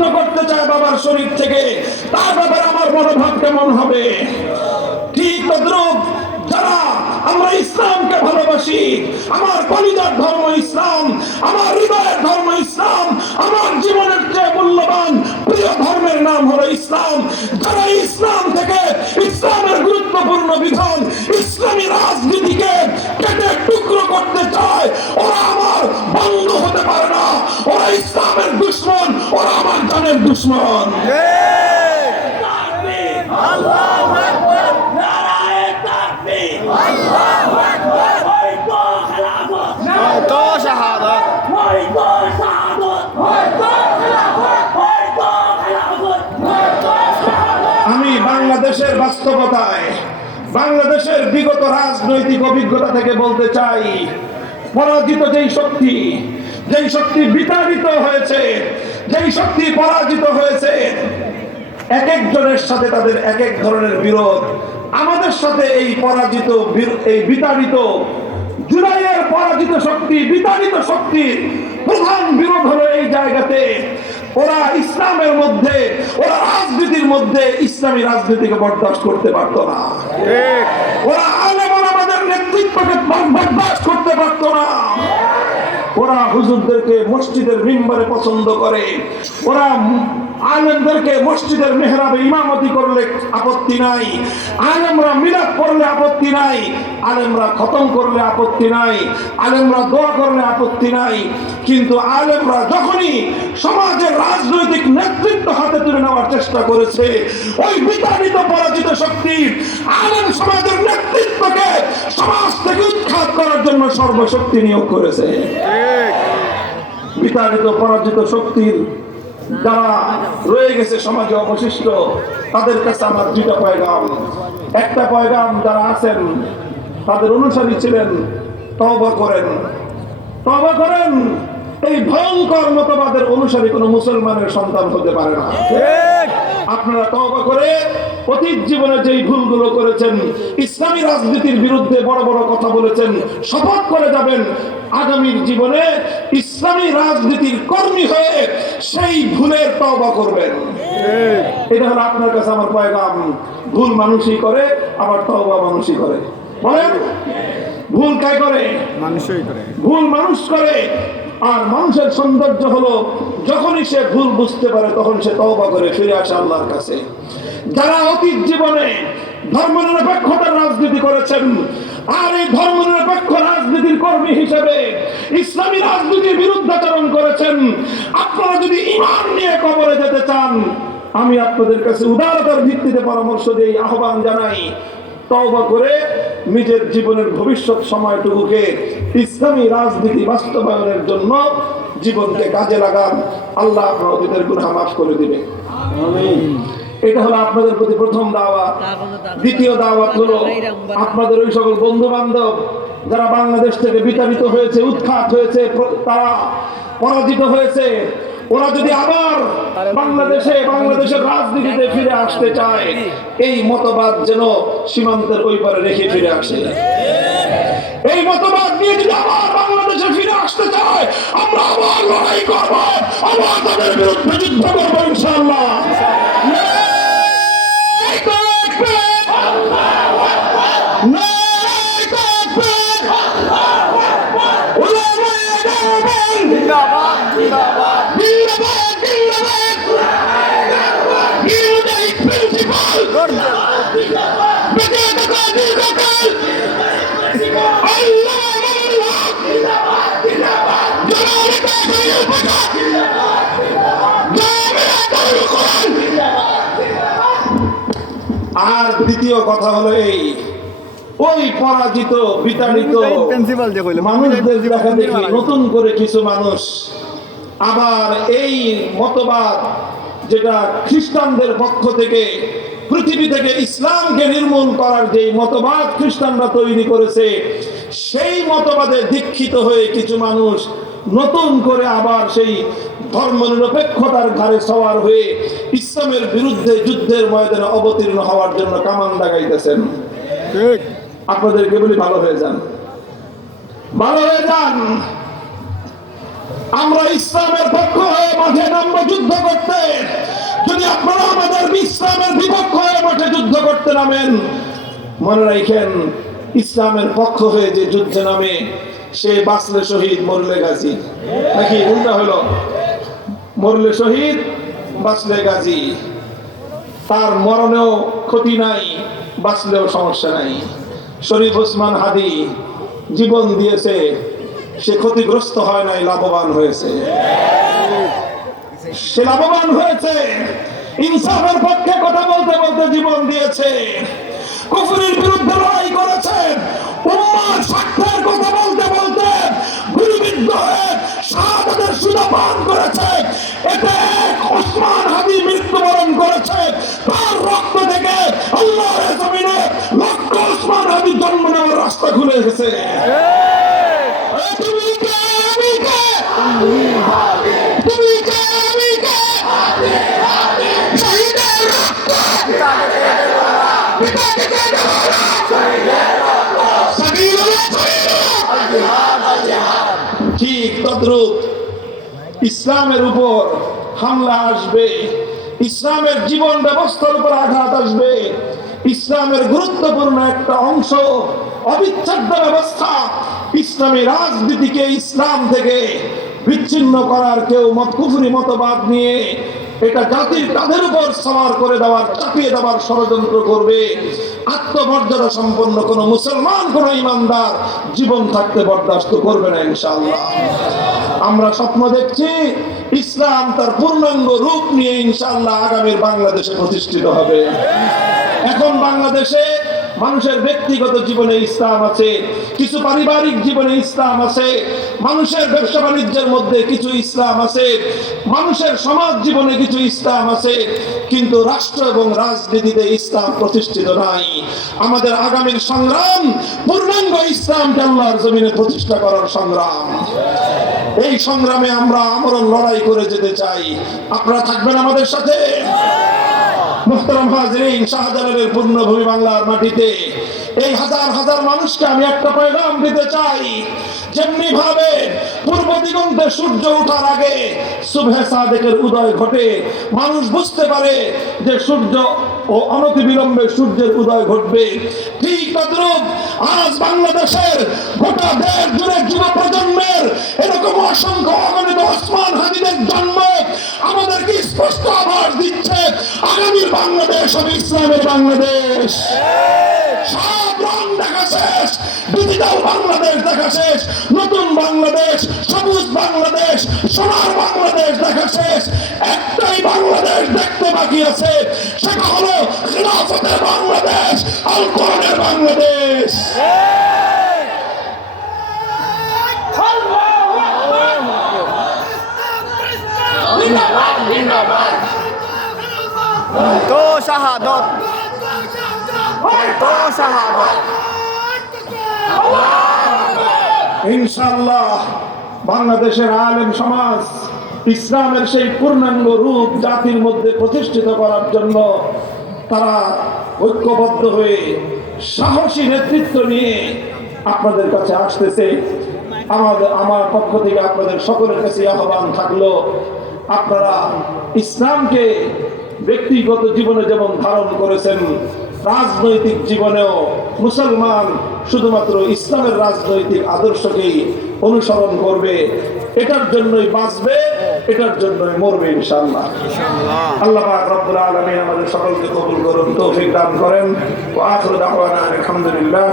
ছিন্ন করতে চায় বাবার শরীর থেকে, তার ব্যাপারে আমার মনোভাব কেমন হবে? ঠিক তদ্রুপ, যারা আমরা ইসলামকে ভালোবাসি, আমার কলিজার ধর্ম ইসলাম, আমার হৃদয়ের ধর্ম ইসলাম, আমার জীবনের চেয়ে মূল্যবান প্রিয় ধর্মের নাম হলো ইসলাম। যারা ইসলাম থেকে ইসলামের গুরুত্বপূর্ণ বিধান, ইসলামী রাজনীতিকে কেটে টুকরো করতে চায়, ওরা আমার বন্ধু ইসলামের দুশ্মন ওরা আমার দুশ্মন। আমি বাংলাদেশের বাস্তবতায়, বাংলাদেশের বিগত রাজনৈতিক অভিজ্ঞতা থেকে বলতে চাই, পরাজিত যেই শক্তি যেই শক্তি বিতাড়িত হয়েছে যেই শক্তি পরাজিত হয়েছে এক একজনের সাথে তাদের এক এক ধরনের বিরোধ আমাদের সাথে এই পরাজিত এই বিতাড়িত জুলাইয়ের পরাজিত শক্তি বিতাড়িত শক্তির প্রধান বিরোধ হলো এই জায়গাতে। ওরা ইসলামের মধ্যে ওরা রাজনীতির মধ্যে ইসলামী রাজনীতিকে বরদাস্ত করতে পারতো না। ওরা আলেম আমাদের নেতৃত্বকে বরদাস্ত করতে পারতো না। ওরা হুজুরদেরকে মসজিদের মিম্বারে পছন্দ করে। ওরা আলেমদেরকে মসজিদের মেহরাবে ইমামতি করলে আপত্তি নাই। আলেমরা মিলাদ করলে আপত্তি নাই। আলেমরা খতম করলে আপত্তি নাই। আলেমরা দোয়া করলে আপত্তি নাই। কিন্তু আলেমরা যখনই সমাজের রাজনৈতিক নেতৃত্ব হাতে তুলে নেওয়ার চেষ্টা করেছে, ওই বিতাড়িত পরাজিত শক্তি আলেম সমাজের নেতৃত্বকে সমাজ থেকে উৎখাত করার জন্য সর্বশক্তি নিয়োগ করেছে। বিতাড়িত, পরাজিত শক্তির যারা রয়ে গেছে সমাজে অবশিষ্ট, তাদের কাছে আমার দুইটা পয়গাম। একটা পয়গাম যারা আছেন, তাদের অনুসারী ছিলেন, তওবা করেন। তওবা করেন, এই ভয়ঙ্কর মতবাদের অনুসারী কোনো মুসলমানের সন্তান হতে পারে না। আপনারা তওবা করে অতীত জীবনে যেই ভুলগুলো করেছেন ইসলামী রাজনীতির বিরুদ্ধে বড় বড় কথা বলেছেন শপথ করে যাবেন আগামীর জীবনে ইসলামী রাজনীতির কর্মী হয়ে সেই ভুলের তওবা করবেন। এটা হলো আপনার কাছে আমার পয়গাম। ভুল মানুষই করে আবার তওবা মানুষই করে। বলেন? ভুল কে করে? মানুষই করে। ভুল মানুষ করে। আর মানুষের সৌন্দর্য হলো, যখনই সে ভুল বুঝতে পারে, তখন সে তওবা করে ফিরে আসে আল্লাহর কাছে। যারা অতীত জীবনে ধর্মনিরপেক্ষতার রাজনীতি করেছেন, আর এই ধর্মনিরপেক্ষ রাজনীতির কর্মী হিসেবে ইসলামী রাজনীতির বিরুদ্ধাচরণ করেছেন, আপনারা যদি ইমান নিয়ে কবরে যেতে চান, আমি আপনাদের কাছে উদারতার ভিত্তিতে পরামর্শ দিই আহ্বান জানাই তওবা করে নিজের জীবনের ভবিষ্যৎ সময়টুকুকে ইসলামী রাজনীতি বাস্তবায়নের জন্য জীবনকে কাজে লাগান। আল্লাহ আপনার অতীতের গুনাহ মাফ করে দিবে। এটা হলো আপনাদের প্রতি প্রথম দাওয়াত। দ্বিতীয় দাওয়াত হলো আপনাদের ওই সকল বন্ধু বান্ধব যারা বাংলাদেশ থেকে বিতাড়িত হয়েছে উৎখাত হয়েছে তারা পরাজিত হয়েছে। ওরা যদি আবার বাংলাদেশে, বাংলাদেশের রাজনীতিতে ফিরে আসতে চায়, এই মতবাদ যেন সীমান্তের ওই পারে রেখে ফিরে আসে। এই মতবাদ নিয়ে যদি আবার বাংলাদেশে ফিরে আসতে চায়, আমরা আবার লড়াই করব, আবার তাদের বিরুদ্ধে যুদ্ধ করব, ইনশাআল্লাহ। আর দ্বিতীয় কথা হলো এই ওই পরাজিত বিতাড়িত প্রিন্সিপাল যে কইলো মানুষদের দেখা দেখি নতুন করে কিছু মানুষ আবার এই মতবাদ যেটা খ্রিস্টানদের পক্ষ থেকে পৃথিবী থেকে ইসলামকে নির্মূল করার যে মতবাদ খ্রিস্টানরা তৈরি করেছে সেই মতবাদে দীক্ষিত হয়ে কিছু মানুষ নতুন করে আবার সেই ধর্মনিরপেক্ষতার ঘাড়ে সওয়ার হয়ে ইসলামের বিরুদ্ধে যুদ্ধের ময়দানে অবতীর্ণ হওয়ার জন্য কামান লাগাইতেছেন। ঠিক। আপনাদেরকে বলি ভালো হয়ে যান? ভালো হয়ে যান। আমরা ইসলামের পক্ষ হয়ে মাঠে নামবো যুদ্ধ করতে। যদি আপনারা আমাদের ইসলামের বিপক্ষ হয়ে মাঠে যুদ্ধ করতে নামেন মনে রাখেন ইসলামের পক্ষ হয়ে যে যুদ্ধে নামে সে বাঁচলে শহীদ, মরলে গাজী। নাকি উল্টা হলো? মরলে শহীদ, বাঁচলে গাজী। তার মরণেও ক্ষতি নাই, বাঁচলেও সমস্যা নাই। শরীফ ওসমান হাদি জীবন দিয়েছে, সে ক্ষতিগ্রস্ত হয় নাই, লাভবান হয়েছে। সে লাভবান হয়েছে, ইনসাফের পক্ষে কথা বলতে বলতে জীবন দিয়েছে। কুফুরির বিরুদ্ধে লড়াই করেছে, উম্মার স্বার্থের কথা বলতে সুদাপান করেছে। এতে ওসমান হাদি মৃত্যুবরণ করেছে। তার রক্ত থেকে আল্লাহর জমিনে লক্ষ ওসমান হাদি জন্ম নেওয়ার রাস্তা খুলে এসেছে। ঠিক তদ্রুপ ইসলামের উপর হামলা আসবে, ইসলামের জীবন ব্যবস্থার উপর আঘাত আসবে, ইসলামের গুরুত্বপূর্ণ একটা অংশ, অবিচ্ছেদ্য ব্যবস্থা ইসলামী রাজনীতিকে ইসলাম থেকে বিচ্ছিন্ন করার কেউ মত কুফরি মতবাদ নিয়ে এটা জাতির তাদের উপর সবার করে দেওয়ার, চাপিয়ে দেওয়ার ষড়যন্ত্র করবে। আত্মমর্যাদা সম্পন্ন কোন মুসলমান, কোন ইমানদার জীবন থাকতে বরদাস্ত করবে না ইনশাল্লাহ আমরা স্বপ্ন দেখছি, ইসলাম তার পূর্ণাঙ্গ রূপ নিয়ে ইনশাল্লাহ আগামীর বাংলাদেশে প্রতিষ্ঠিত হবে। এখন বাংলাদেশে মানুষের ব্যক্তিগত জীবনে ইসলাম আছে, কিছু পারিবারিক জীবনে ইসলাম আছে, মানুষের ব্যবসা বাণিজ্যের মধ্যে কিছু ইসলাম আছে, মানুষের সমাজ জীবনে কিছু ইসলাম আছে, কিন্তু রাষ্ট্র এবং রাজনীতিতে ইসলাম প্রতিষ্ঠিত নাই। আমাদের আগামীর সংগ্রাম, পূর্ণাঙ্গ ইসলাম আল্লাহর জমিনে প্রতিষ্ঠা করার সংগ্রাম। এই সংগ্রামে আমরা আমরণ লড়াই করে যেতে চাই। আপনারা থাকবেন আমাদের সাথে। সূর্য আগে উদয় ঘটে, মানুষ বুঝতে পারে যে সূর্য ও অনতি বিলম্বে সূর্যের উদয় ঘটবে। ঠিক আজ বাংলাদেশের গোটা দেশ জুড়ে যুব প্রজন্মের এরকম অসংখ্য অগণিত ওসমান হাজিদের জন্ম আমাদেরকে স্পষ্ট আভাস দিচ্ছে। আগামীর বাংলাদেশ হবে ইসলামের বাংলাদেশ। সব রং দেখা শেষ, ডিজিটাল বাংলাদেশ দেখা শেষ, নতুন বাংলাদেশ, সবুজ বাংলাদেশ, সোনার বাংলাদেশ দেখা শাহাদত। ইনশাআল্লাহ বাংলাদেশের আলেম সমাজ ইসলামের সেই পূর্ণাঙ্গ রূপ জাতির মধ্যে প্রতিষ্ঠিত করার জন্য তারা ঐক্যবদ্ধ হয়ে সাহসী নেতৃত্ব নিয়ে আপনাদের কাছে আসতেছে। আমাদের, আমার পক্ষ থেকে আপনাদের সকলের কাছে আহ্বান থাকল, আপনারা ইসলামকে ব্যক্তিগত জীবনে যেমন ধারণ করেছেন রাজনৈতিক জীবনেও মুসলমান শুধুমাত্র ইসলামের রাজনৈতিক আদর্শকেই অনুসরণ করবে। এটার জন্যই বাঁচবে এটার জন্যই মরবে ইনশাআল্লাহ। আল্লাহ রব্বুল আলামিন আমাদের সকলকে কবুল করুন তৌফিক দান করেন। আলহামদুলিল্লাহ